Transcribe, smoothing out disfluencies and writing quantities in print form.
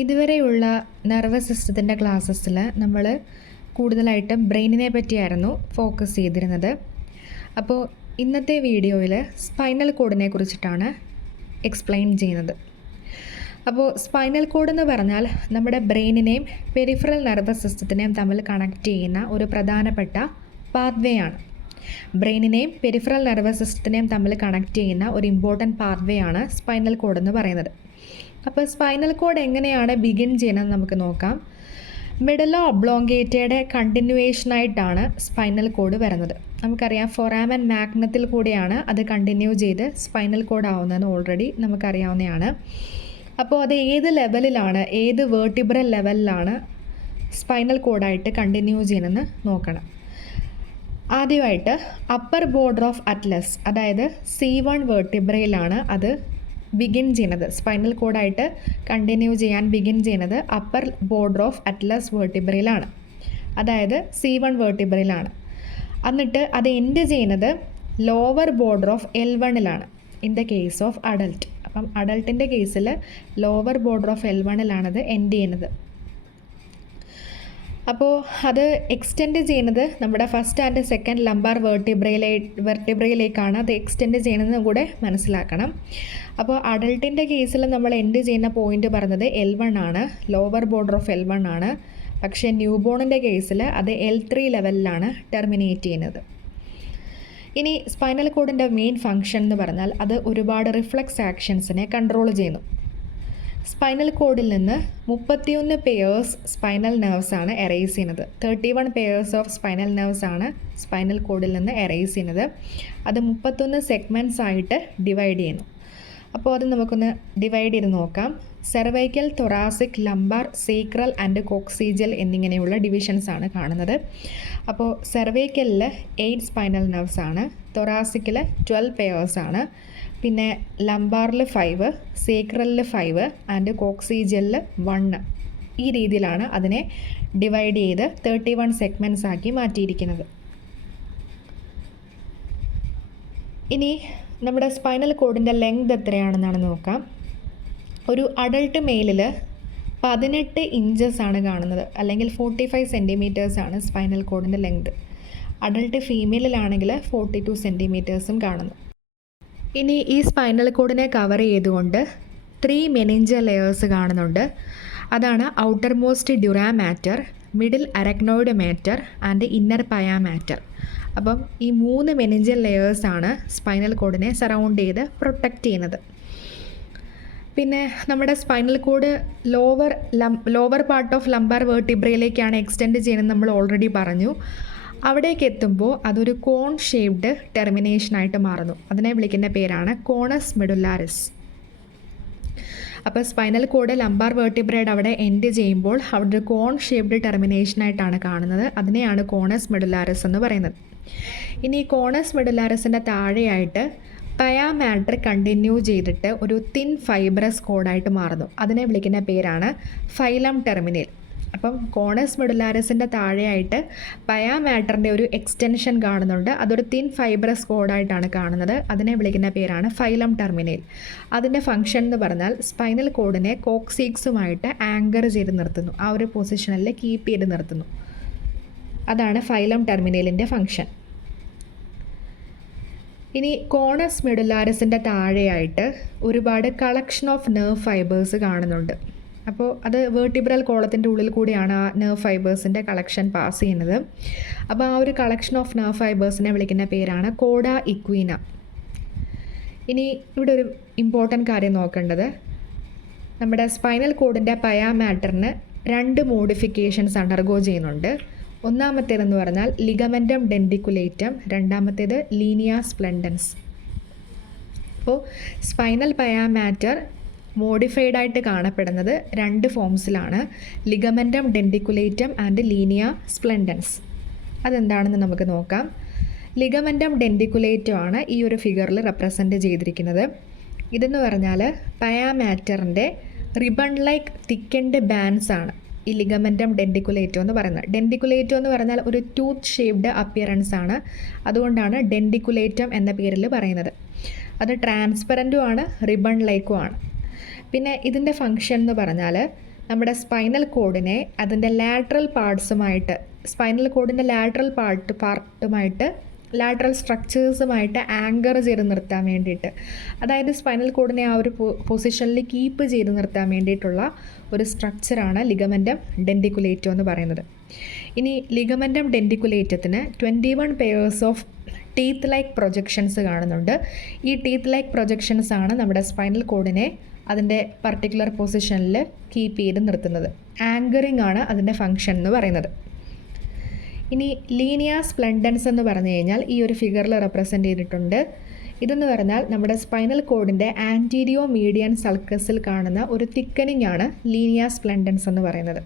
ഇതുവരെയുള്ള നെർവസ് സിസ്റ്റത്തിൻ്റെ ക്ലാസ്സസിൽ നമ്മൾ കൂടുതലായിട്ടും ബ്രെയിനിനെ പറ്റിയായിരുന്നു ഫോക്കസ് ചെയ്തിരുന്നത്. അപ്പോൾ ഇന്നത്തെ വീഡിയോയിൽ സ്പൈനൽ കോഡിനെ കുറിച്ചിട്ടാണ് എക്സ്പ്ലെയിൻ ചെയ്യുന്നത്. അപ്പോൾ സ്പൈനൽ കോഡ് എന്ന് പറഞ്ഞാൽ നമ്മുടെ ബ്രെയിനിനെയും പെരിഫറൽ നെർവസ് സിസ്റ്റത്തിനെയും തമ്മിൽ കണക്ട് ചെയ്യുന്ന ഒരു പ്രധാനപ്പെട്ട പാത്വേ ആണ്. ബ്രെയിനിനെയും പെരിഫറൽ നെർവസ് സിസ്റ്റത്തിനെയും തമ്മിൽ കണക്ട് ചെയ്യുന്ന ഒരു ഇമ്പോർട്ടൻറ്റ് പാത്വേ ആണ് സ്പൈനൽ കോഡ് എന്ന് പറയുന്നത്. അപ്പോൾ സ്പൈനൽ കോഡ് എങ്ങനെയാണ് ബിഗിൻ ചെയ്യുന്നത് നമുക്ക് നോക്കാം. മിഡല ഒബ്ലോങ്കേറ്റയുടെ കണ്ടിന്യൂവേഷനായിട്ടാണ് സ്പൈനൽ കോഡ് വരുന്നത്. നമുക്കറിയാം ഫൊറാമൻ മാഗ്നത്തിൽ കൂടിയാണ് അത് കണ്ടിന്യൂ ചെയ്ത് സ്പൈനൽ കോഡ് ആവുന്നതെന്ന് ഓൾറെഡി നമുക്കറിയാവുന്നതാണ്. അപ്പോൾ അത് ഏത് ലെവലിലാണ്, ഏത് വേർട്ടിബ്രൽ ലെവലിലാണ് സ്പൈനൽ കോഡായിട്ട് കണ്ടിന്യൂ ചെയ്യുന്നതെന്ന് നോക്കണം. ആദ്യമായിട്ട് അപ്പർ ബോർഡർ ഓഫ് അറ്റ്ലസ്, അതായത് C1 വേർട്ടിബ്രയിലാണ് അത് ബിഗിൻ ചെയ്യുന്നത്. സ്പൈനൽ കോഡായിട്ട് കണ്ടിന്യൂ ചെയ്യാൻ ബിഗിൻ ചെയ്യുന്നത് അപ്പർ ബോർഡർ ഓഫ് അറ്റ്ലസ് വേർട്ടിബ്രയിലാണ്, അതായത് C1 വേർട്ടിബ്രയിലാണ്. എന്നിട്ട് അത് എൻഡ് ചെയ്യുന്നത് ലോവർ ബോർഡർ ഓഫ് L1ലാണ് in the case of adult. അപ്പം അഡൽട്ടിൻ്റെ കേസിൽ ലോവർ ബോർഡർ ഓഫ് L1ലാണത് എൻഡ് ചെയ്യുന്നത്. അപ്പോൾ അത് എക്സ്റ്റെൻഡ് ചെയ്യുന്നത് നമ്മുടെ ഫസ്റ്റ് ആൻഡ് സെക്കൻഡ് ലംബാർ വെർട്ടിബ്രയിലേക്കാണ് അത് എക്സ്റ്റെൻഡ് ചെയ്യുന്നതെന്ന് കൂടെ മനസ്സിലാക്കണം. അപ്പോൾ അഡൾട്ടിൻ്റെ കേസിൽ നമ്മൾ എൻഡ് ചെയ്യുന്ന പോയിന്റ് പറഞ്ഞത് L1 ആണ്, ലോവർ ബോർഡർ ഓഫ് L1 ആണ്. പക്ഷേ ന്യൂ ബോണിൻ്റെ കേസിൽ അത് L3 ലെവലിലാണ് ടെർമിനേറ്റ് ചെയ്യുന്നത്. ഇനി സ്പൈനൽ കോഡിൻ്റെ മെയിൻ ഫങ്ഷൻ എന്ന് പറഞ്ഞാൽ അത് ഒരുപാട് റിഫ്ലക്സ് ആക്ഷൻസിനെ കൺട്രോൾ ചെയ്യുന്നു. സ്പൈനൽ കോഡിൽ നിന്ന് 31 പെയേഴ്സ് സ്പൈനൽ നെർവ്സ് ആണ് എറേസ് ചെയ്യുന്നത്. 31 പെയേഴ്സ് ഓഫ് സ്പൈനൽ നെർവ്സ് ആണ് സ്പൈനൽ കോഡിൽ നിന്ന് എറേസ് ചെയ്യുന്നത്. അത് 31 സെഗ്മെൻറ്റ്സ് ആയിട്ട് ഡിവൈഡ് ചെയ്യുന്നു. അപ്പോൾ അത് നമുക്കൊന്ന് ഡിവൈഡ് ചെയ്ത് നോക്കാം. Cervical, thoracic, lumbar, sacral and coccygeal എന്നിങ്ങനെയുള്ള ഡിവിഷൻസ് ആണ് കാണുന്നത്. അപ്പോൾ സെർവൈക്കലിൽ 8 സ്പൈനൽ നെർവ്സ് ആണ്, തൊറാസിക്കിൽ 12 പെയേഴ്സ് ആണ്, പിന്നെ ലംബാറിൽ 5, സേക്രലിൽ 5 ആൻഡ് കോക്സീജിയലിൽ 1. ഈ രീതിയിലാണ് അതിനെ ഡിവൈഡ് ചെയ്ത് 31 സെഗ്മെൻറ്റ്സ് ആക്കി മാറ്റിയിരിക്കുന്നത്. ഇനി നമ്മുടെ സ്പൈനൽ കോഡിൻ്റെ ലെങ്ത് എത്രയാണെന്നാണ് നോക്കാം. ഒരു അഡൾട്ട് മെയിലിൽ 18 ഇഞ്ചസ് ആണ് കാണുന്നത്, അല്ലെങ്കിൽ 45 സെൻറ്റിമീറ്റേഴ്സ് ആണ് സ്പൈനൽ കോഡിൻ്റെ ലെങ്ത്. അഡൾട്ട് ഫീമെയിലാണെങ്കിൽ 42 സെൻറ്റിമീറ്റേഴ്സും കാണുന്നു. ഇനി ഈ സ്പൈനൽ കോഡിനെ കവർ ചെയ്തുകൊണ്ട് 3 മെനിഞ്ചൽ ലെയേഴ്സ് കാണുന്നുണ്ട്. അതാണ് outermost dura mater, middle arachnoid mater and inner pia mater. അപ്പം ഈ 3 മെനിഞ്ചൽ ലെയേഴ്സാണ് സ്പൈനൽ കോഡിനെ സറൗണ്ട് ചെയ്ത് പ്രൊട്ടക്റ്റ് ചെയ്യുന്നത്. പിന്നെ നമ്മുടെ spinal cord lower part of lumbar വേർട്ടിബ്രയിലേക്കാണ് എക്സ്റ്റെൻഡ് ചെയ്യുന്നത് നമ്മൾ ഓൾറെഡി പറഞ്ഞു. അവിടേക്ക് എത്തുമ്പോൾ അതൊരു കോൺ ഷേപ്ഡ് ടെർമിനേഷനായിട്ട് മാറുന്നു. അതിനെ വിളിക്കുന്ന പേരാണ് കോണസ് മെഡുലാരിസ്. അപ്പോൾ സ്പൈനൽ കോഡ് ലംബാർ വേർട്ടിബ്രയുടെ അവിടെ എൻഡ് ചെയ്യുമ്പോൾ അവിടെ ഒരു കോൺ ഷേപ്ഡ് ടെർമിനേഷനായിട്ടാണ് കാണുന്നത്. അതിനെയാണ് കോണസ് മെഡുലാരിസ് എന്ന് പറയുന്നത്. ഇനി കോണസ് മെഡുലാരിസിൻ്റെ താഴെയായിട്ട് പയാ മാറ്റർ കണ്ടിന്യൂ ചെയ്തിട്ട് ഒരു തിൻ ഫൈബ്രസ് കോഡായിട്ട് മാറുന്നു. അതിനെ വിളിക്കുന്ന പേരാണ് ഫൈലം ടെർമിനൽ. അപ്പം കോണസ് മെഡുലാരിസിൻ്റെ താഴെയായിട്ട് പയാ മാറ്ററിൻ്റെ ഒരു എക്സ്റ്റൻഷൻ കാണുന്നുണ്ട്. അതൊരു തിൻ ഫൈബ്രസ് കോഡായിട്ടാണ് കാണുന്നത്. അതിനെ വിളിക്കുന്ന പേരാണ് ഫൈലം ടെർമിനൽ. അതിൻ്റെ ഫംഗ്ഷൻ എന്ന് പറഞ്ഞാൽ സ്പൈനൽ കോഡിനെ കോക്സീക്സുമായിട്ട് ആങ്കർ ചെയ്ത് നിർത്തുന്നു, ആ ഒരു പൊസിഷനിൽ കീപ്പ് ചെയ്ത് നിർത്തുന്നു. അതാണ് ഫൈലം ടെർമിനലിൻ്റെ ഫംഗ്ഷൻ. ഇനി കോണസ് മെഡുലാരിസിൻ്റെ താഴെയായിട്ട് ഒരുപാട് കളക്ഷൻ ഓഫ് നെർവ് ഫൈബേഴ്സ് കാണുന്നുണ്ട്. അപ്പോൾ അത് വേർട്ടിബ്രൽ കോളത്തിൻ്റെ ഉള്ളിൽ കൂടിയാണ് ആ നെർവ് ഫൈബേഴ്സിൻ്റെ കളക്ഷൻ പാസ് ചെയ്യുന്നത്. അപ്പോൾ ആ ഒരു കളക്ഷൻ ഓഫ് നെർവ് ഫൈബേഴ്സിനെ വിളിക്കുന്ന പേരാണ് കോഡ ഇക്വീന. ഇനി ഇവിടെ ഒരു ഇമ്പോർട്ടൻറ്റ് കാര്യം നോക്കേണ്ടത്, നമ്മുടെ സ്പൈനൽ കോഡിൻ്റെ പയാ മാറ്ററിന് 2 മോഡിഫിക്കേഷൻസ് അണ്ടർഗോ ചെയ്യുന്നുണ്ട്. ഒന്നാമത്തേതെന്ന് പറഞ്ഞാൽ ലിഗമെൻറ്റം ഡെൻഡിക്കുലേറ്റം, രണ്ടാമത്തേത് ലീനിയ സ്പ്ലെൻഡൻസ്. അപ്പോൾ സ്പൈനൽ പയാ മാറ്റർ മോഡിഫൈഡ് ആയിട്ട് കാണപ്പെടുന്നത് 2 ഫോംസിലാണ്, ലിഗമെൻറ്റം ഡെൻഡിക്കുലേറ്റം ആൻഡ് ലീനിയ സ്പ്ലെൻഡൻസ്. അതെന്താണെന്ന് നമുക്ക് നോക്കാം. ലിഗമെൻറ്റം ഡെൻഡിക്കുലേറ്റം ആണ് ഈ ഒരു ഫിഗറിൽ റെപ്രസെൻറ്റ് ചെയ്തിരിക്കുന്നത്. ഇതെന്ന് പറഞ്ഞാൽ പയാ മാറ്ററിൻ്റെ റിബൺ ലൈക്ക് തിക്കൻഡ് ബാൻഡ്സ് ആണ് ഈ ലിഗമെൻറ്റം ഡെൻഡിക്കുലേറ്റം എന്ന് പറയുന്നത്. ഡെൻഡിക്കുലേറ്റം എന്ന് പറഞ്ഞാൽ ഒരു ടൂത്ത് ഷേപ്ഡ് അപ്പിയറൻസ് ആണ്, അതുകൊണ്ടാണ് ഡെൻഡിക്കുലേറ്റം എന്ന പേരിൽ പറയുന്നത്. അത് ട്രാൻസ്പെറൻറ്റും ആണ്, റിബൺ ലൈക്കും ആണ്. പിന്നെ ഇതിൻ്റെ ഫങ്ഷൻ എന്ന് പറഞ്ഞാൽ നമ്മുടെ സ്പൈനൽ കോഡിനെ അതിൻ്റെ ലാറ്ററൽ പാർട്സുമായിട്ട്, സ്പൈനൽ കോഡിൻ്റെ ലാറ്ററൽ പാർട്ടുമായിട്ട് ലാറ്ററൽ സ്ട്രക്ചേഴ്സുമായിട്ട് ആങ്കർ ചെയ്ത് നിർത്താൻ വേണ്ടിയിട്ട്, അതായത് സ്പൈനൽ കോഡിനെ ആ ഒരു പൊസിഷനിൽ കീപ്പ് ചെയ്ത് നിർത്താൻ വേണ്ടിയിട്ടുള്ള ഒരു സ്ട്രക്ചറാണ് ലിഗമെൻറ്റം ഡെൻഡിക്കുലേറ്റം എന്ന് പറയുന്നത്. ഇനി ലിഗമെൻറ്റം ഡെൻഡിക്കുലേറ്റത്തിന് 21 pairs of teeth like projections കാണുന്നുണ്ട്. ഈ ടീത്ത് ലൈക്ക് പ്രൊജക്ഷൻസ് ആണ് നമ്മുടെ സ്പൈനൽ കോഡിനെ അതിൻ്റെ പർട്ടിക്കുലർ പൊസിഷനിൽ കീപ്പ് ചെയ്ത് നിർത്തുന്നത്. ആങ്കറിങ് ആണ് അതിൻ്റെ ഫങ്ഷൻ എന്ന് പറയുന്നത്. ഇനി ലീനിയ സ്പ്ലെൻഡൻസ് എന്ന് പറഞ്ഞു കഴിഞ്ഞാൽ ഈ ഒരു ഫിഗറിൽ റെപ്രസെൻ്റ് ചെയ്തിട്ടുണ്ട്. ഇതെന്ന് പറഞ്ഞാൽ നമ്മുടെ സ്പൈനൽ കോഡിൻ്റെ ആൻറ്റീരിയോ മീഡിയൻ സൾക്കസിൽ കാണുന്ന ഒരു തിക്കനിങ് ആണ് ലീനിയ സ്പ്ലെൻഡൻസ് എന്ന് പറയുന്നത്.